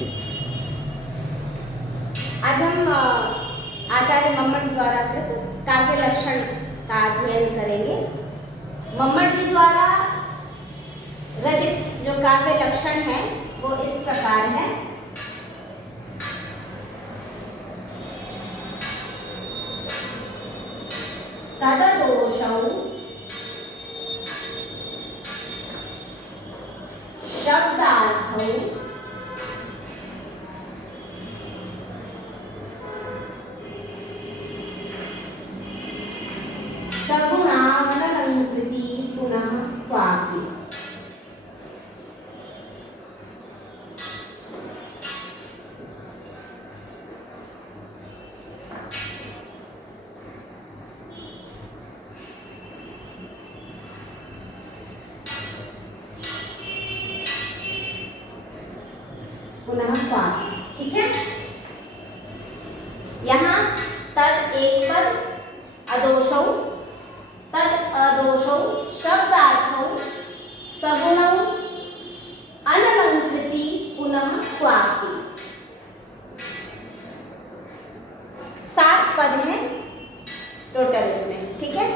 अस्तु। आज हम आचार्य मम्मट द्वारा कृत काव्य लक्षण का अध्ययन करेंगे। मम्मट जी द्वारा रचित जो काव्य लक्षण है वो इस प्रकार है। तददोषौ शब्दार्थौ सगुणामनलंकृति पुनः क्वापि। पुनः क्वापि, ठीक है। यहाँ तद एक पद, अदोषौ, तद अदोषौ शब्दार्थौ सगुणौ अनलंकृति पुनः क्वापि। 7 पद हैं टोटल इसमें, ठीक है।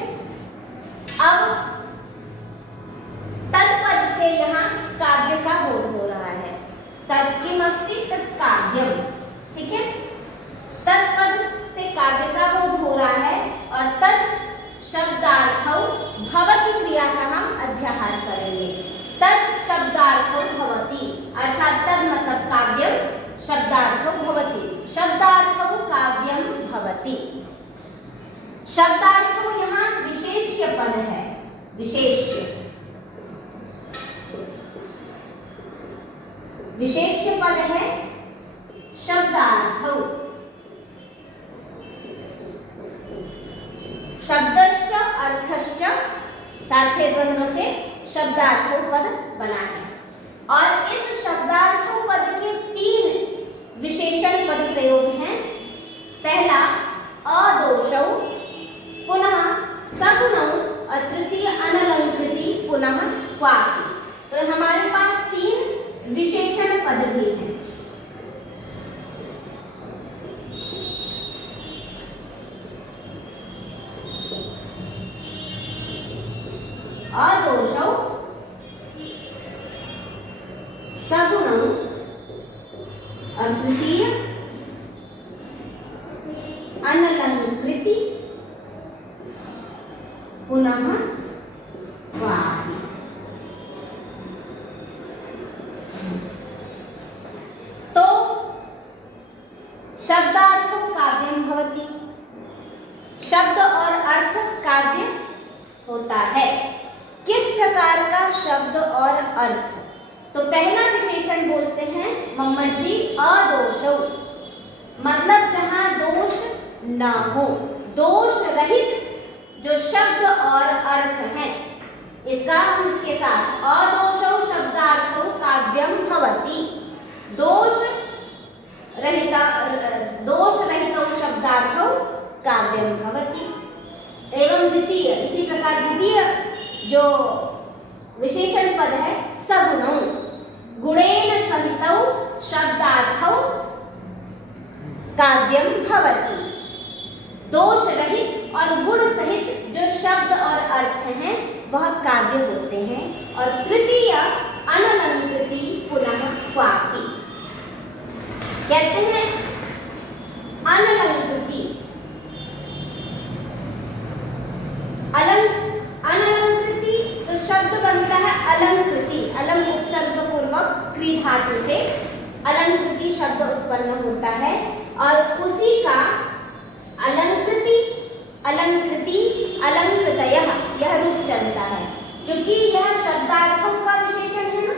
अब तत्पद से यहाँ काव्य का बोध हो रहा है। तत् किमस्ति तत् काव्यम, ठीक है। तत्पद से काव्य का बोध हो रहा है और तत् शब्दार्थौ भवति क्रिया का हम अध्याहार करेंगे। तत् शब्दार्थौ भवति अर्थात तद मतलब काव्यम, शब्दार्थौ भवति, शब्दार्थौ काव्यम भवति। शब्दार्थौ यहाँ विशेष्य पद है, विशेष्य विशेष्य पद है शब्दार्थौ। शब्दश्च अर्थश्च चार्थे द्वंद्व से शब्दार्थौ पद बना है और इस शब्दार्थौ पद के 3 विशेषण पद प्रयोग हैं। पहला अदोषौ, पुनः सगुणौ और तृतीय अनलंकृति पुनः क्वापि। तो हमारे पास 3 विशेषण पद भी हैं। अदोषौ, सगुणौ और तृतीय अनलंकृति पुनः क्वापि। तो शब्दार्थो काव्यम भवति, शब्द और अर्थ काव्य होता है। किस प्रकार का शब्द और अर्थ? तो पहला विशेषण बोलते हैं मम्मट जी अदोषौ, मतलब जहां दोष ना हो, दोष रहित जो शब्द और अर्थ है। इसका हम इसके साथ अदोषौ शब्दार्थौ काव्यम भवति, दोष रहितौ शब्दार्थौ काव्यम भवति। एवं द्वितीय, इसी प्रकार द्वितीय जो विशेषण पद है सगुणौ, गुणेन सहितौ शब्दार्थौ काव्यम भवति। दोष रहित और गुण सहित जो शब्द और अर्थ हैं वह काव्य होते हैं। और तृतीय अनलंकृति पुनः क्वापि, कहते हैं अनलंकृति, अनलंकृति तो शब्द बनता है अलंकृति, अलम उपसर्ग पूर्वक क्री धातु से अलंकृति शब्द उत्पन्न होता है और उसी का अलंकृति, अलंकृति, अलंकृतयः यह रूप चलता है। क्योंकि यह शब्दार्थों का विशेषण है ना,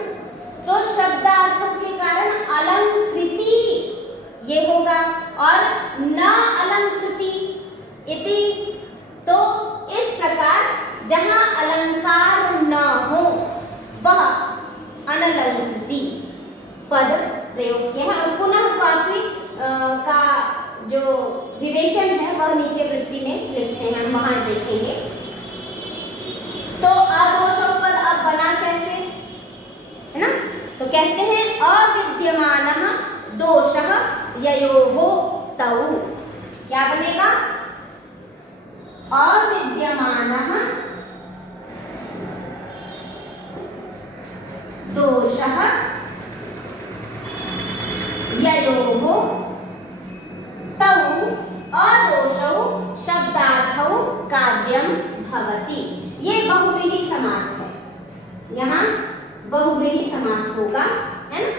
तो शब्दार्थों के कारण अलंकृति ये होगा और न अलंकृति इति। तो इस प्रकार जहां अलंकार न हो वह अनलंकृति पद प्रयोग किया है। और पुनः क्वापि का जो विवेचन है वह नीचे वृत्ति में लिखते हैं, हम वहां देखेंगे। तो अदोषौ पद अब बना कैसे, है ना? तो कहते हैं अविद्यमानः ययोः तौ अदोषौ शब्दार्थौ काव्यम भवति। ये बहुव्रीहि समास है, यहाँ बहुव्रीहि समास होगा, है ना।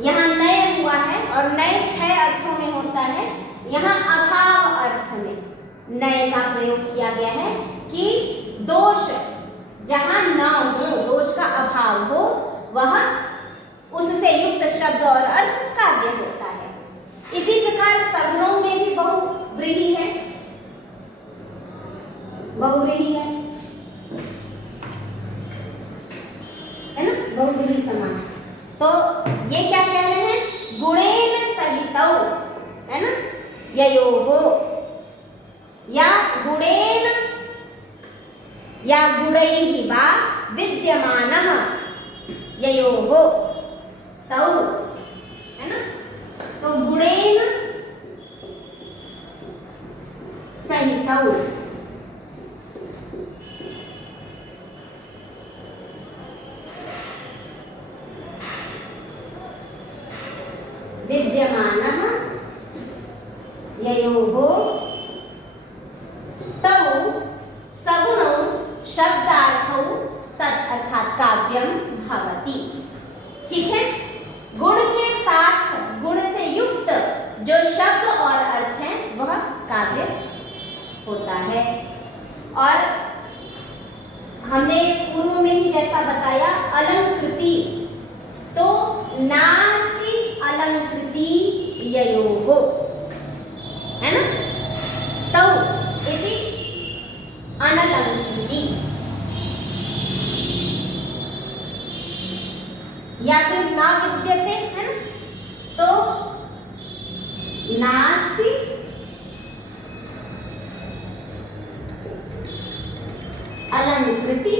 यहाँ नए हुआ है और नए 6 अर्थों में होता है, यहाँ अभाव अर्थ में नए का प्रयोग किया गया है कि दोष जहाँ न हो, दोष का अभाव हो, वह उससे युक्त शब्द और अर्थ काव्य होता है। इसी प्रकार सगुणों में भी बहुव्रीहि है, बहुव्रीहि है ना, बहुव्रीहि समास। तो ये क्या कह रहे हैं, गुणेन सहितौ, है ना, ययोः या गुणेन या गुणैः वा विद्यमानः ययोः तौ, है ना। तो गुणेन सहितौ, विद्यमानः ययोः तौ सगुणौ शब्दार्थौ तत् अर्थात काव्यम भवति। ठीक है, गुण के साथ गुण से युक्त जो शब्द और अर्थ है वह काव्य होता है। और हमने पूर्व में ही जैसा बताया अलंकृति, तो नास्ति अलंकृति ययोः, है ना, तौ इति अनलंकृति, या फिर ना विद्यते, है ना, तो नास्ति अलंकृति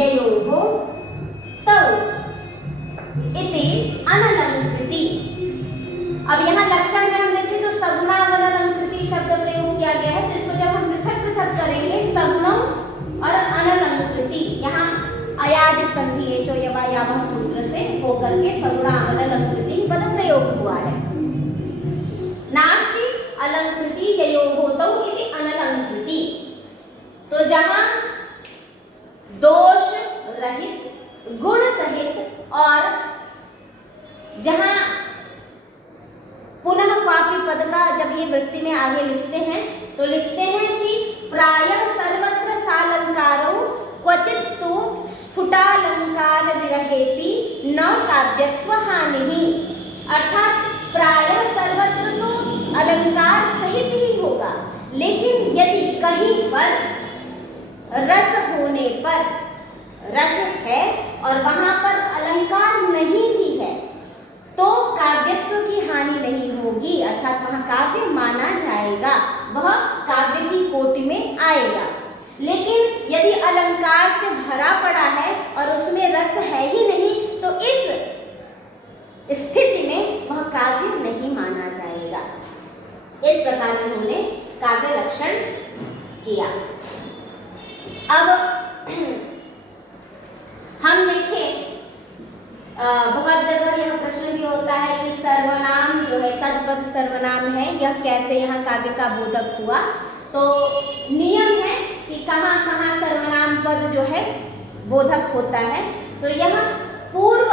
ययोः तौ इति अनलंकृति। अब यहाँ लक्षण में हम देखें तो सगुणा अनलंकृति शब्द प्रयोग किया गया है, तो इसको जब हम पृथक पृथक करेंगे सगुणों और अनलंकृति, यहाँ अयादि संधि है जो यवायावः सूत्र से होकर के सगुणा अनलंकृति पद प्रयोग हुआ है। नास्ति अलंकृति ययोः तौ इति अनलंकृति, तो जहाँ दोष रहित, गुण सहित और जहाँ पुनः क्वापि पद का जब ये वृत्ति में आगे लिखते हैं तो लिखते हैं कि प्रायः सर्वत्र सालंकारो क्वचित तु स्फुटालंकार विरहेपि न काव्यत्व हानिहि। अर्थात प्रायः सर्वत्र तो अलंकार सहित ही होगा, लेकिन यदि कहीं पर रस होने पर, रस है और वहां पर अलंकार नहीं भी है, तो काव्यत्व की हानि नहीं होगी, अर्थात वहां काव्य माना जाएगा, वह काव्य की कोटि में आएगा। लेकिन यदि अलंकार से भरा पड़ा है और उसमें रस है ही नहीं, तो इस स्थिति में वह काव्य नहीं माना जाएगा। इस प्रकार उन्होंने काव्य लक्षण किया। अब हम देखें, बहुत जगह यह प्रश्न भी होता है कि सर्वनाम जो है, तद्पद सर्वनाम है, यह कैसे यहाँ काव्य का बोधक हुआ। तो नियम है कि कहाँ कहाँ सर्वनाम पद जो है बोधक होता है। तो यह पूर्व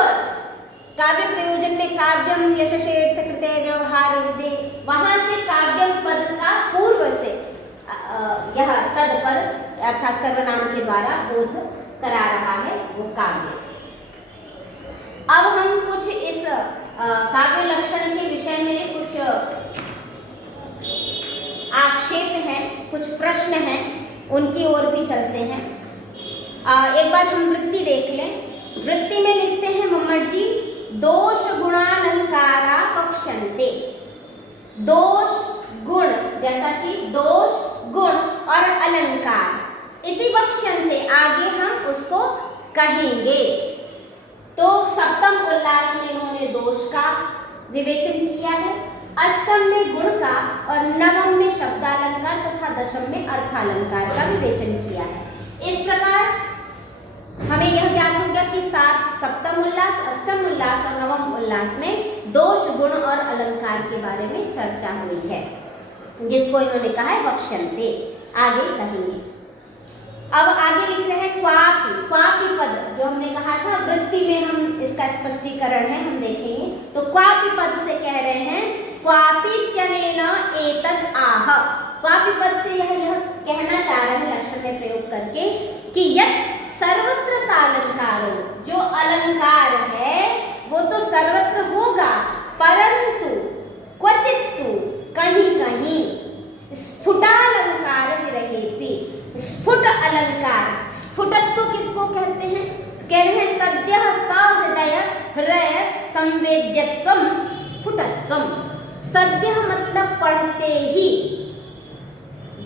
काव्य प्रयोजन में काव्यम यशसेर्थ कृते व्यवहार हृदय, वहाँ से काव्यम पद का पूर्व से यह तदपद अर्थात सर्वनाम के द्वारा बोध करा रहा है वो काव्य। अब हम कुछ इस काव्य लक्षण के विषय में कुछ आक्षेप हैं, कुछ प्रश्न हैं, उनकी ओर भी चलते हैं। एक बार हम वृत्ति देख लें। वृत्ति में लिखते हैं मम्मट जी, दोष गुणालंकारा वक्ष्यन्ते। दोष गुण, जैसा कि दोष गुण और अलंकार इति वक्ष्यन्ते, आगे हम उसको कहेंगे। तो सप्तम उल्लास में इन्होंने दोष का विवेचन किया है, अष्टम में गुण का और नवम में शब्दालंकार तथा दशम में अर्थालंकार का विवेचन किया है। इस प्रकार हमें यह ज्ञात हो गया कि कि सप्तम उल्लास, अष्टम उल्लास और नवम उल्लास में दोष, गुण और अलंकार के बारे में चर्चा हुई है, जिसको इन्होंने कहा है वक्ष्यन्ते। आगे कहेंगे। अब आगे लिख रहे हैं क्वापि। क्वापि पद जो हमने कहा था वृत्ति में हम इसका स्पष्टीकरण है, हम देखेंगे। तो क्वापि पद से कह रहे हैं क्वापित्यनेन एतत् आह। क्वापि पद से यह कहना चाह रहे हैं लक्षण में प्रयोग करके कि यत् सर्वत्र सालंकारो, जो अलंकार है वो तो सर्वत्र होगा, परंतु क्वचित्तु, कहीं कहीं, स्फुटालंकार विरहेपि। स्फुट अलंकार, स्फुटत्व किसको कहते हैं? कह रहे हैं सद्यः सहृदय हृदय संवेद्यत्वम स्फुटत्वम। सद्यः मतलब पढ़ते ही,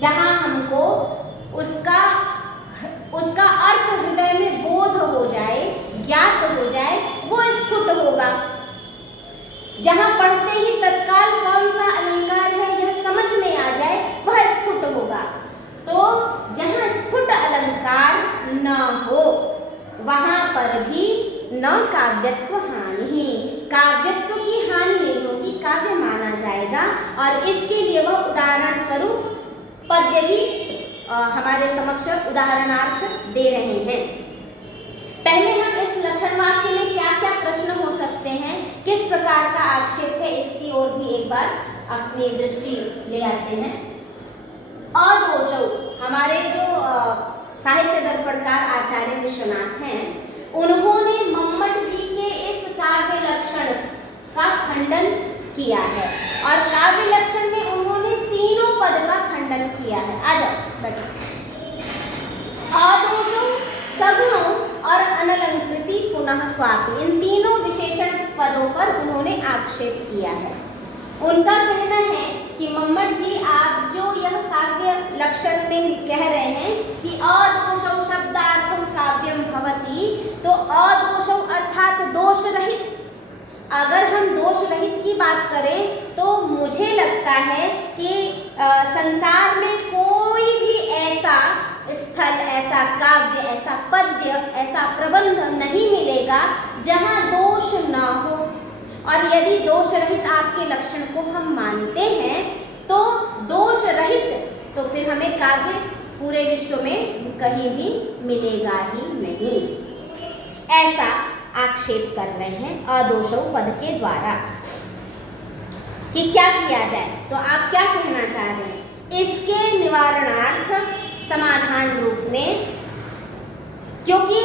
जहां हमको उसका अर्थ हृदय में बोध हो जाए, ज्ञात हो जाए, वो स्फुट होगा। जहां पढ़ते ही तत्काल कौन सा अलंकार है यह समझ में आ जाए, वह स्फुट होगा। तो जहां स्फुट अलंकार न हो वहां पर भी न काव्यत्व हानि, काव्यत्व की हानि नहीं होगी, काव्य माना जाएगा। और इसके लिए वह उदाहरण स्वरूप पद्य भी हमारे समक्ष उदाहरणार्थ दे रहे हैं। पहले हम इस लक्षण वाक्य में क्या क्या प्रश्न हो सकते हैं, किस प्रकार का आक्षेप है, इसकी ओर भी एक बार अपनी दृष्टि ले आते हैं। अदोषौ, हमारे जो साहित्य दर्पणकार आचार्य विश्वनाथ हैं, उन्होंने मम्मट जी के इस काव्य लक्षण का खंडन किया है और काव्य लक्षण में उन्होंने तीनों पद का खंडन किया है। आ जाओ बैठो। अदोषौ, सगुणों और अनलंकृति पुनः क्वापि, इन तीनों विशेषण पदों पर उन्होंने आक्षेप किया है। उनका कहना है कि मम्मट जी आप जो यह काव्य लक्षण में कह रहे हैं कि अदोषौ शब्दार्थम काव्यम भवति, तो अदोषौ अर्थात दोष रहित। अगर हम दोष रहित की बात करें तो मुझे लगता है कि संसार में कोई भी ऐसा स्थल, ऐसा काव्य, ऐसा पद्य, ऐसा प्रबंध नहीं मिलेगा जहाँ दोष न हो। और यदि दोष रहित आपके लक्षण को हम मानते हैं तो दोष रहित तो फिर हमें काव्य पूरे विश्व में कहीं भी मिलेगा ही नहीं, ऐसा आक्षेप कर रहे हैं अदोषौ पद के द्वारा। कि क्या किया जाए, तो आप क्या कहना चाह रहे हैं? इसके निवारणार्थ समाधान रूप में, क्योंकि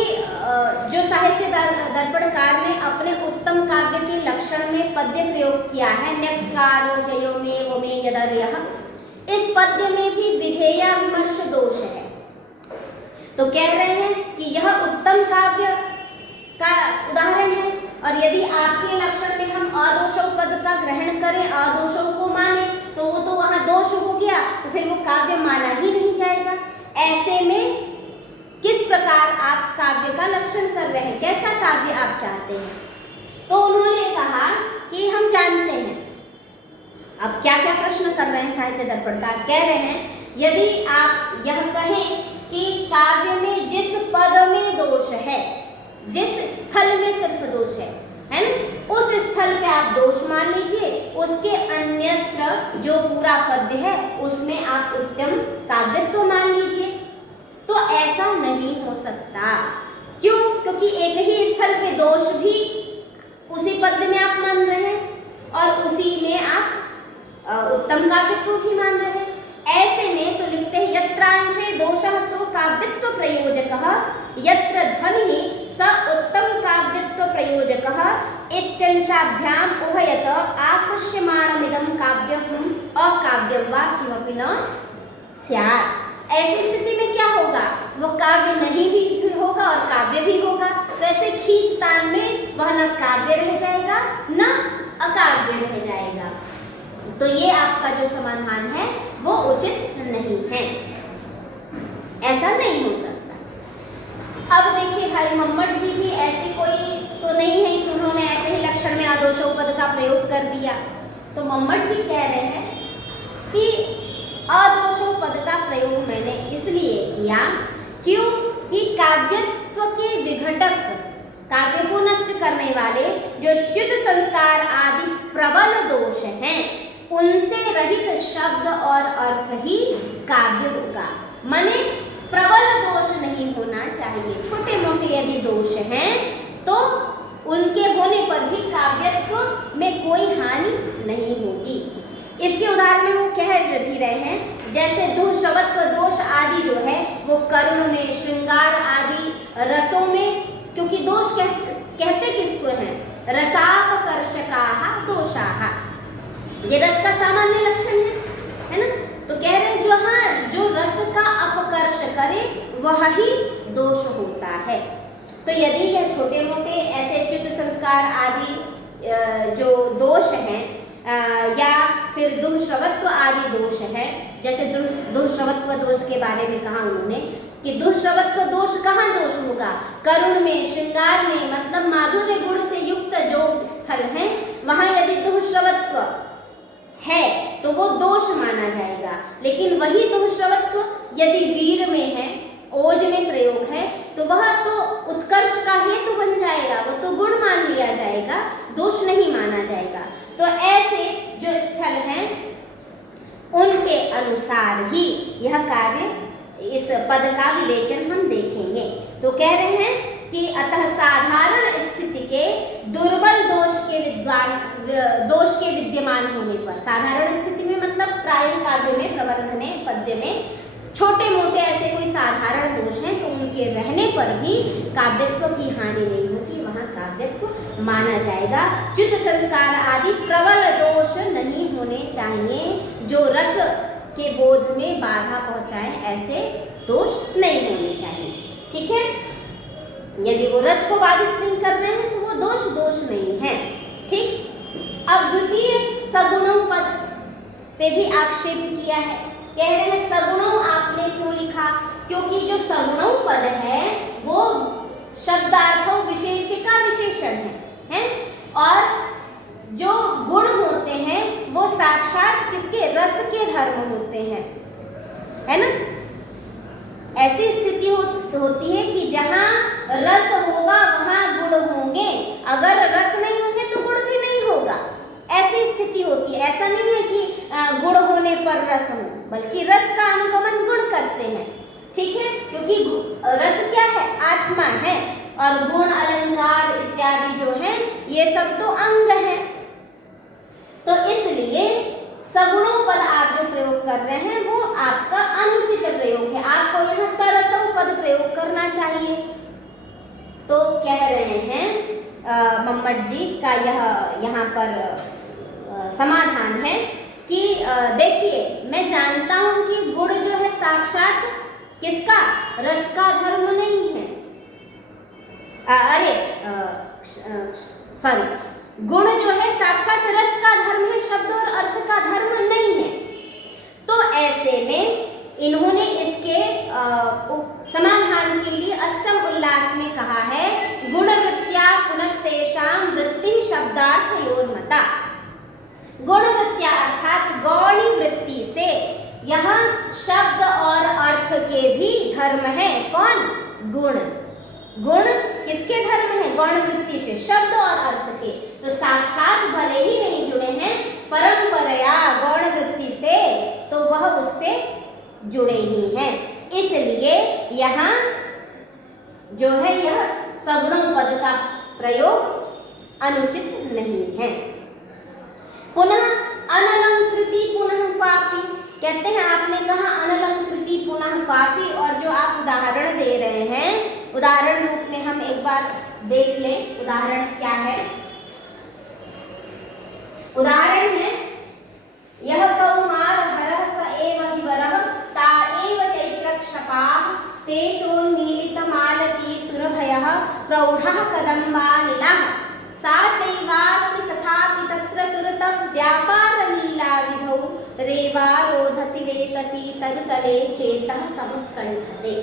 जो साहित्य दर्पणकार ने अपने उत्तम काव्य के लक्षण में पद्य प्रयोग किया है, न्यक्कारो जयो मे वो मे यदर्यः, इस पद्य में भी विधेया विमर्श दोष है। तो कह रहे हैं कि यह उत्तम काव्य का उदाहरण है और यदि आपके लक्षण में हम अदोषौ पद का ग्रहण करें, अदोषौ को माने, तो वो तो वहाँ दोष हो गया, तो फिर वो काव्य माना ही नहीं जाएगा। ऐसे में किस प्रकार आप काव्य का लक्षण कर रहे हैं, कैसा काव्य आप चाहते हैं? तो उन्होंने कहा कि हम जानते हैं। अब क्या क्या प्रश्न कर रहे हैं साहित्य दर्पणकार? कह रहे हैं यदि आप यह कहें कि काव्य में जिस पद में दोष है, जिस स्थल में सिर्फ दोष है ना, उस स्थल पे आप दोष मान लीजिए, उसके अन्यत्र जो पूरा पद्य है उसमें आप उत्तम काव्यत्व मान लीजिए। तो ऐसा नहीं हो सकता। क्यों? क्योंकि एक ही स्थल पे दोष भी उसी पद्य में आप मान रहे हैं और उसी में आप उत्तम काव्यत्व भी मान रहे हैं। ऐसे में तो लिखते हैं यत्रांशे दोषः सो काव्यत्व प्रयोजकः, यत्र ध्वनिः स उत्तम काव्यत्व प्रयोजकः इत्यंशाभ्याम उभयत आकृष्यमाणमिदं काव्यम् अकाव्यं वा किमपि न स्यात्। ऐसी स्थिति में क्या होगा? वो काव्य नहीं भी होगा और काव्य भी होगा। तो ऐसे खींचतान में वह न काव्य रह जाएगा न अकाव्य रह जाएगा। तो ये आपका जो समाधान है वो उचित नहीं है, ऐसा नहीं हो सकता। अब देखिए भाई, मम्मट जी भी ऐसी कोई तो नहीं है कि उन्होंने ऐसे ही लक्षण में अदोषौ पद का प्रयोग कर दिया। तो मम्मट जी कह रहे हैं कि अदोषौ पद का प्रयोग मैंने इसलिए किया क्योंकि काव्यत्व के विघटक करने वाले जो चित्त संस्कार आदि प्रबल दोष हैं, उनसे रहित शब्द और अर्थ ही काव्य होगा। माने प्रबल दोष नहीं होना चाहिए, छोटे मोटे यदि दोष हैं तो उनके होने पर भी काव्यत्व में कोई हानि नहीं होगी। इसके उदाहरण में वो कह भी रहे हैं, जैसे दुःश्रवत्व दोष आदि जो है वो करुण में, श्रृंगार आदि रसों में, क्योंकि दोष कहते किसको हैं? रसापकर्षकाः दोषाः, ये रस का सामान्य लक्षण है ना। तो कह रहे हैं जो हाँ जो रस का अपकर्ष करे वह ही दोष होता है। तो यदि यह छोटे मोटे ऐसे चित्त संस्कार आदि जो दोष हैं या फिर दुःश्रवत्व आदि दोष है, जैसे दुःश्रवत्व दोष के बारे में कहा उन्होंने कि दुःश्रवत्व दोष कहाँ दोष होगा? करुण में, श्रृंगार में, मतलब माधुर्य गुण से युक्त जो स्थल है वहाँ यदि दुःश्रवत्व है तो वो दोष माना जाएगा। लेकिन वही दुःश्रवत्व यदि वीर में है, ओज में प्रयोग है, तो वह तो उत्कर्ष का हेतु बन जाएगा, वो तो गुण मान लिया जाएगा, दोष नहीं माना जाएगा। तो ऐसे जो स्थल हैं उनके अनुसार ही यह कार्य, इस पद का विवेचन हम देखेंगे। तो कह रहे हैं कि अतः साधारण स्थिति के दुर्बल दोष के विद्यमान होने पर, साधारण स्थिति में मतलब प्रायः काव्य में, प्रबंध में, पद्य में छोटे मोटे ऐसे कोई साधारण दोष हैं तो उनके रहने पर भी काव्यत्व की हानि नहीं होगी, वहाँ काव्यत्व माना जाएगा। चित्त संस्कार आदि प्रबल दोष नहीं होने चाहिए, जो रस के बोध में बाधा पहुंचाएं, ऐसे दोष नहीं होने चाहिए। ठीक है, यदि वो रस को बाधित नहीं कर रहे हैं तो वो दोष नहीं है। ठीक, अब द्वितीय सगुणों पद पे भी आक्षेप किया है। कह रहे हैं सगुणों आपने क्यों लिखा? क्योंकि जो सगुणों पद है वो शब्दार्थों विशेषिका विशेषण है और जो गुण होते हैं वो साक्षात किसके? रस के धर्म होते हैं, है ना। ऐसी स्थिति होती है कि जहाँ रस होगा वहाँ गुण होंगे, अगर रस नहीं होंगे तो गुण भी नहीं होगा, ऐसी स्थिति होती है। ऐसा नहीं है कि गुण होने पर रस हो, बल्कि रस का अनुगमन गुण करते हैं। ठीक है, क्योंकि रस क्या है? आत्मा है, और गुण अलंकार इत्यादि जो हैं ये सब तो अंग हैं। तो इसलिए सगुणों पद आप जो प्रयोग कर रहे हैं वो आपका अनुचित प्रयोग है, आपको यहाँ सरसौ पद प्रयोग करना चाहिए। तो कह रहे हैं मम्मट जी का यह यहाँ पर समाधान है कि देखिए, मैं जानता हूँ कि गुण जो है साक्षात किसका? रस का धर्म नहीं है। गुण जो है साक्षात रस का धर्म है, शब्द और अर्थ का धर्म नहीं है। तो ऐसे में इन्होंने इसके समाधान के लिए अष्टम उल्लास में कहा है, गुणवृत्त्या पुनस्तेषां वृत्ति शब्दार्थयोर्मता। गुणवृत्त्या अर्थात गौणी वृत्ति से यह शब्द और अर्थ के भी धर्म है। कौन? गुण। गुण किसके धर्म है? गौण वृत्ति से, शब्द और अर्थ के। तो साक्षात भले ही नहीं जुड़े हैं, परंपराया गौण वृत्ति से तो वह उससे जुड़े ही हैं। इसलिए यहाँ जो है यह सगुणों पद का प्रयोग अनुचित नहीं है। पुनः अनलंकृति पुनः पापी, कहते हैं आपने कहा अनलंकृति पुनः पापी, और जो आप उदाहरण दे रहे हैं उदाहरण रूप में हम एक बार देख लें। उदाहरण क्या है? उदाहरण है, यह कौमार हरः स एव हि वरः ता एव चैत्रक्षपाः तेजोन्मीलितमालती सुरभयः प्रौढः कदम्बानिलः सा चैवास्मि तथापि तत्र सुरतं व्यापारलीलाविधौ रेवारोधसि वेतसि तरुतले चेतः समुत्कण्ठते।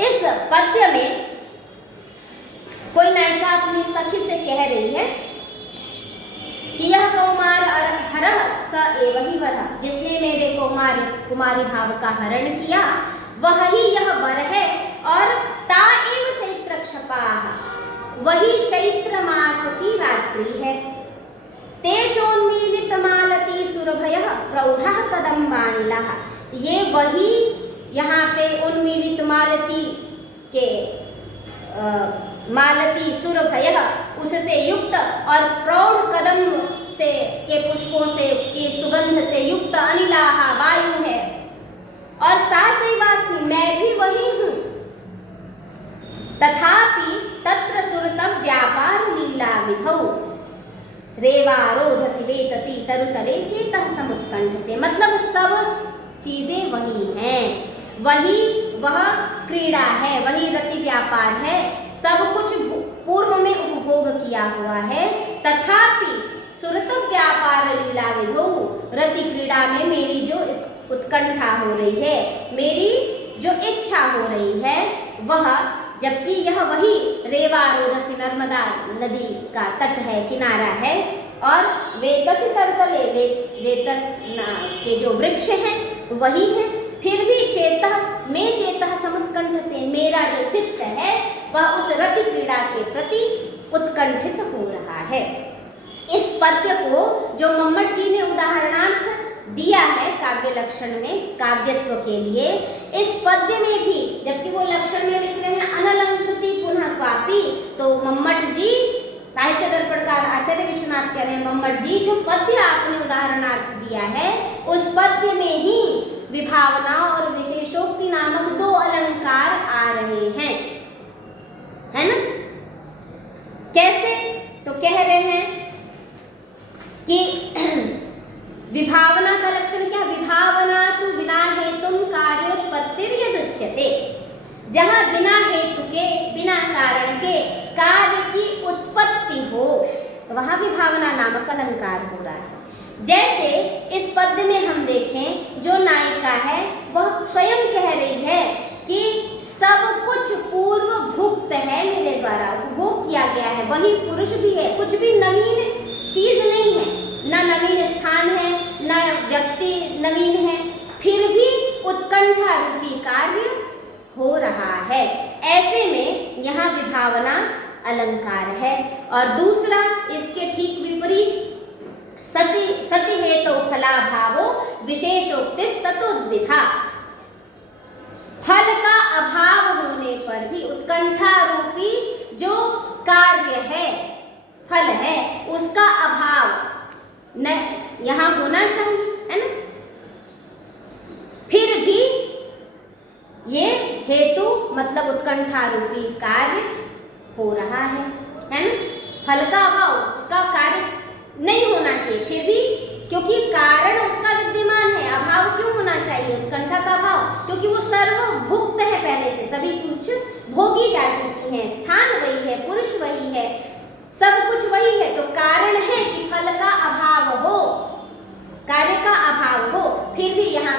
इस पद्य में कोई नायिका अपनी सखी से कह रही है कि यह कौमार हरः स एव हि वरः, जिसने मेरे कुमारी भाव का हरण किया वह ही यह वर है, और ता एव चैत्रक्षपाः, वही चैत्र मास की रात्रि है। तेजोन्मीलित मालती सुरभयः प्रौढ़ः कदम्बानिलः। ये वही यहाँ पे उन्मीलित मालती के मालती सुरभयः उससे युक्त और प्रौढ़ कदम्ब से के पुष्पों से की सुगंध से युक्त अनिलाह वायु है। और साचैवास्मि मैं भी वही हूँ। तथापि तत्र सुरतं व्यापार लीला विधौ रेवारोधसि वेतसि तरुतले चेतः समुत्कंठते। मतलब सब चीजें वही हैं, वही वह क्रीड़ा है, वही रति व्यापार है, सब कुछ पूर्व में उपभोग किया हुआ है। तथापि सुरत व्यापार लीला विधौ रति क्रीड़ा में मेरी जो उत्कंठा हो रही है, मेरी जो इच्छा हो रही है वह, जबकि यह वही रेवारोधसि नर्मदा नदी का तट है, किनारा है, और वेतसि तरुतले वेतस के जो वृक्ष हैं वही है, फिर भी चेतः समुत्कंठते मेरा जो चित्त है वह उस रति क्रीड़ा के प्रति उत्कंठित हो रहा है। इस पद्य को जो मम्मट जी ने उदाहरणार्थ दिया है काव्य लक्षण में काव्यत्व के लिए, इस पद्य में भी जबकि वो लक्षण में लिख रहे हैं अनलंकृति पुनः क्वापि, तो मम्मट जी साहित्य दर्पणकार आचार्य विश्वनाथ कह रहे हैं मम्मट जी जो पद्य आपने उदाहरणार्थ दिया है उस पद्य में ही विभावना और विशेषोक्ति नामक दो अलंकार आ रहे हैं, है ना। कैसे? तो कह रहे हैं कि विभावना का लक्षण क्या? विभावना तो बिना हेतुम कार्योत्पत्तिर्यदुच्यते। जहां बिना हेतु के, बिना कारण के कार्य की उत्पत्ति हो वहां विभावना नामक अलंकार हो रहा है। जैसे इस पद्य में हम देखें जो नायिका है वह स्वयं कह रही है कि सब कुछ पूर्व भुक्त है, मेरे द्वारा उपभोग किया गया है, वही पुरुष भी है, कुछ भी नवीन चीज नहीं है, न नवीन स्थान है, न व्यक्ति नवीन है, फिर भी उत्कंठा रूपी कार्य हो रहा है। ऐसे में यहाँ विभावना अलंकार है। और दूसरा इसके ठीक विपरीत सति हेतु फलाभावो विशेषोक्ति ततोद्विधा। फल का अभाव होने पर भी उत्कंठा रूपी जो कार्य है, फल है, उसका अभाव न यहाँ होना चाहिए, है ना। फिर भी ये हेतु मतलब उत्कंठा रूपी कार्य हो रहा है ना। फल का अभाव, उसका कार्य नहीं होना चाहिए, फिर भी क्योंकि कारण उसका विद्यमान है, अभाव क्यों होना चाहिए उत्कंठा का अभाव? क्योंकि वो सर्वभुक्त है, पहले से सभी कुछ भोगी जा चुकी है, स्थान वही है, पुरुष वही है, सब कुछ वही है, तो कारण है कि फल का अभाव हो, कार्य का अभाव हो, फिर भी यहाँ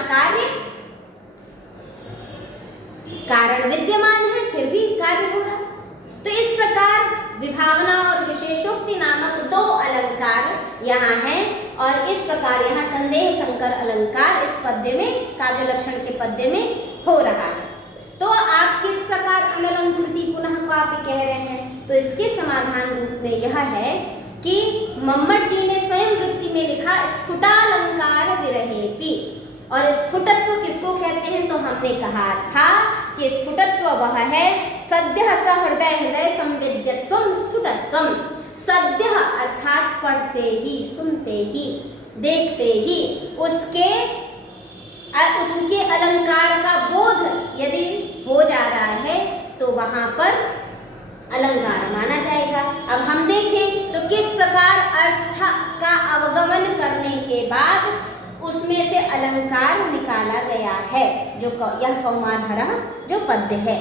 कारण विद्यमान है, फिर भी कार्य हो रहा। तो इस प्रकार विभावना और विशेषोक्ति नामक दो अलंकार यहाँ हैं, और इस प्रकार यहाँ संदेह संकर अलंकार इस पद्य में, काव्य लक्षण के पद्य में हो रहा है। तो आप किस प्रकार अनलंकृति पुनः क्वापि कह रहे हैं? तो इसके समाधान रूप में यह है कि मम्मट जी ने स्वयं वृत्ति में लिखा स्फुटालंकार विरहेपि। और स्फुटत्व किसको कहते हैं? तो हमने कहा था कि स्फुटत्व वह है सद्यः सहृदय हृदय संवेद्यत्वम स्फुटत्वम। सद्यः अर्थात पढ़ते ही, सुनते ही, देखते ही उसके अलंकार का बोध यदि हो जा रहा है तो वहां पर अलंकार माना जाएगा। अब हम देखें तो किस प्रकार अर्थ का अवगमन करने के बाद उसमें से अलंकार निकाला गया है, जो यह कौमारहरः जो पद्य है।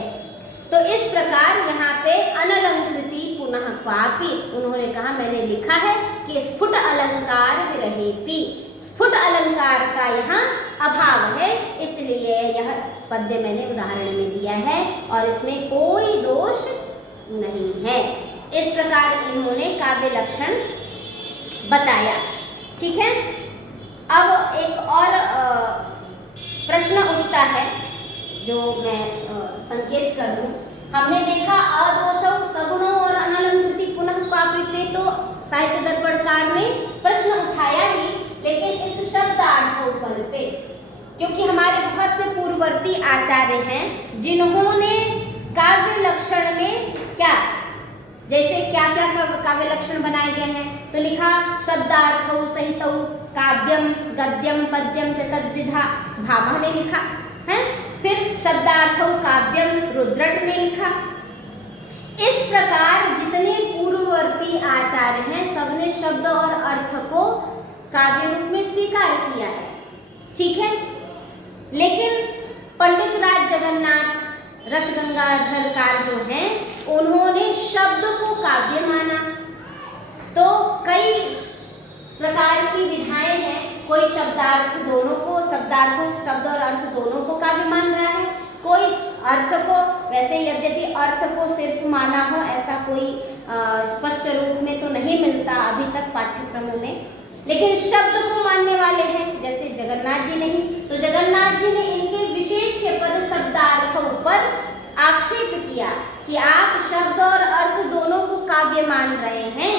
तो इस प्रकार यहाँ पे अनलंकृति पुनः क्वापि, उन्होंने कहा, मैंने लिखा है कि स्फुट अलंकार विरहेपि, स्फुट अलंकार का यहाँ अभाव है, इसलिए यह पद्य मैंने उदाहरण में दिया है और इसमें कोई दोष नहीं है। इस प्रकार इन्होंने काव्य लक्षण बताया। ठीक है। अब एक और प्रश्न उठता है जो मैं संकेत कर दूं। हमने देखा अदोषौ सगुणों और अनलंकृत क्योंकि हमारे बहुत से पूर्ववर्ती आचार्य हैं जिन्होंने काव्य लक्षण में क्या, जैसे क्या क्या काव्य लक्षण बनाए गए हैं, तो लिखा शब्दार्थौ सहितौ काव्यम गद्यम पद्यम च तद्विधा, भामह ने लिखा है। फिर शब्दार्थौ काव्यम रुद्रट ने लिखा। इस प्रकार जितने पूर्ववर्ती आचार्य हैं सबने शब्द और अर्थ को काव्य रूप में स्वीकार किया है, ठीक है। लेकिन पंडित राज जगन्नाथ रसगंगाधरकार जो हैं उन्होंने शब्द को काव्य माना। तो कई प्रकार की विधाएं हैं, कोई शब्दार्थ दोनों को, शब्द और अर्थ दोनों को काव्य मान रहा है, कोई अर्थ को, वैसे यद्यपि अर्थ को सिर्फ माना हो ऐसा कोई स्पष्ट रूप में तो नहीं मिलता अभी तक पाठ्यक्रमों में, लेकिन शब्द को मानने वाले हैं जैसे जगन्नाथ जी नहीं। तो जगन्नाथ जी ने इनके विशेष पद शब्दार्थों पर आक्षेप किया कि आप शब्द और अर्थ दोनों को काव्य मान रहे हैं,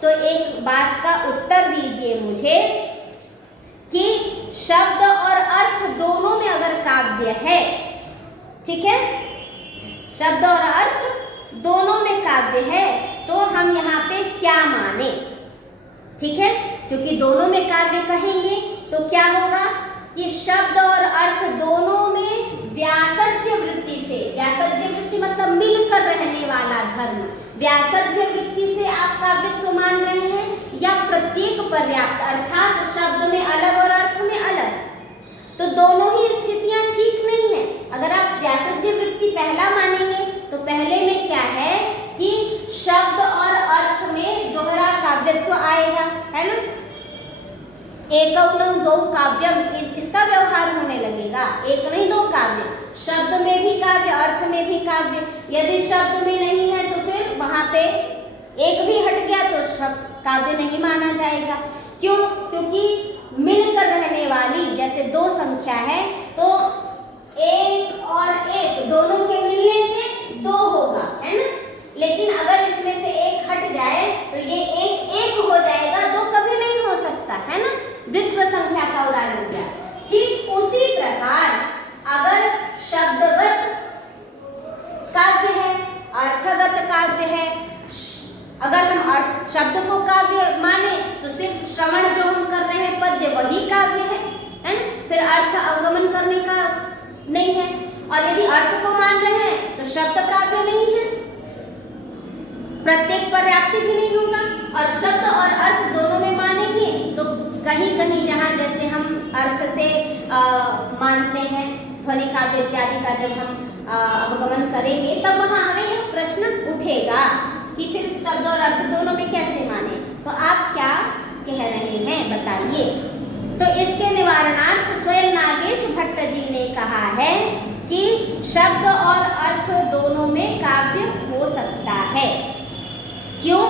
तो एक बात का उत्तर दीजिए मुझे कि शब्द और अर्थ दोनों में अगर काव्य है, ठीक है, शब्द और अर्थ दोनों में काव्य है, तो हम यहाँ पे क्या माने, ठीक है, क्योंकि दोनों में काव्य कहेंगे तो क्या होगा कि शब्द और अर्थ दोनों में व्यासज्य वृत्ति से, व्यासज्य वृत्ति मतलब मिलकर रहने वाला धर्म, व्यासज्य वृत्ति से आप काव्यत्व मान रहे हैं या प्रत्येक पर्याप्त, अर्थात शब्द में अलग और अर्थ में अलग, तो दोनों ही स्थितियां ठीक नहीं है। अगर आप व्यासज्य वृत्ति पहला मानेंगे तो पहले में क्या है कि शब्द और अर्थ में दोहरा काव्यत्व आएगा, है ना, एकौ दो काव्यम, इसका व्यवहार होने लगेगा, एक नहीं दो काव्य, शब्द में भी काव्य अर्थ में भी काव्य। यदि शब्द में नहीं है तो फिर वहां पे एक भी हट गया तो शब्द काव्य नहीं माना जाएगा। क्यों? क्योंकि मिलकर रहने वाली, जैसे दो संख्या है तो एक और एक दोनों के मिलने से दो होगा, है ना, लेकिन अगर इसमें से एक हट जाए तो ये एक एक हो जाएगा, दो कभी नहीं हो सकता, है ना, द्वित्व संख्या का उदाहरण दिया। ठीक उसी प्रकार अगर शब्दगत काव्य है, अर्थगत काव्य है, अगर हम शब्द को काव्य माने तो सिर्फ श्रवण जो हम कर रहे हैं पद्य वही काव्य है, फिर अर्थ अवगमन करने का नहीं है, और यदि अर्थ को मान रहे हैं तो शब्द काव्य नहीं है, प्रत्येक पर्याप्ति भी नहीं होगा, और शब्द और अर्थ दोनों में मानेंगे तो कहीं कहीं जहाँ जैसे हम अर्थ से मानते हैं ध्वनि काव्य इत्यादि का जब हम अवगमन करेंगे तब वहाँ हमें यह प्रश्न उठेगा कि फिर शब्द और अर्थ दोनों में कैसे माने। तो आप क्या कह रहे हैं बताइए। तो इसके निवारणार्थ स्वयं नागेश भट्ट जी ने कहा है कि शब्द और अर्थ दोनों में काव्य हो सकता है। क्यों?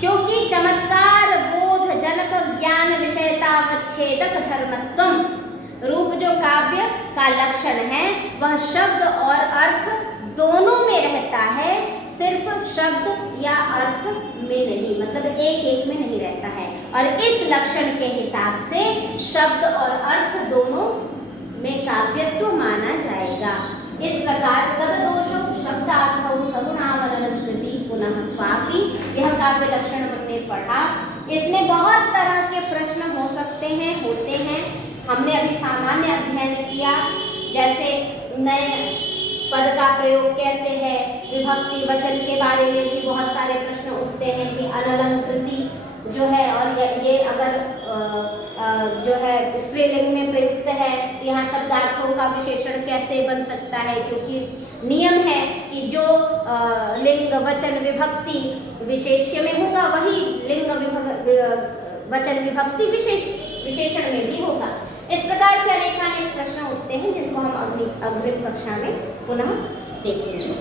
क्योंकि चमत्कार बोध जनक ज्ञान विषयतावच्छेदक धर्मत्वम रूप जो काव्य का लक्षण है वह शब्द और अर्थ दोनों में रहता है, सिर्फ शब्द या अर्थ में नहीं, मतलब एक एक में नहीं रहता है, और इस लक्षण के हिसाब से शब्द और अर्थ दोनों में काव्यत्व माना जाएगा। इस प्रकार तददोषो शब्दार्थौ सगुणावलनकृति पुनः क्वापि, यह काव्य लक्षण हमने पढ़ा। इसमें बहुत तरह के प्रश्न हो सकते हैं, होते हैं। हमने अभी सामान्य अध्ययन किया, जैसे नए पद का प्रयोग कैसे है, विभक्ति वचन के बारे में भी बहुत सारे प्रश्न उठते हैं कि अनलंकृति जो है और ये अगर जो है स्त्रीलिंग में प्रयुक्त है, यहाँ शब्दार्थों का विशेषण कैसे बन सकता है, क्योंकि नियम है कि जो लिंग वचन विभक्ति विशेष्य में होगा वही लिंग वचन विभक्ति विशेषण में भी होगा। इस प्रकार के अनेक प्रश्न उठते हैं जिनको हम अग्रिम कक्षा में पुनः देखेंगे।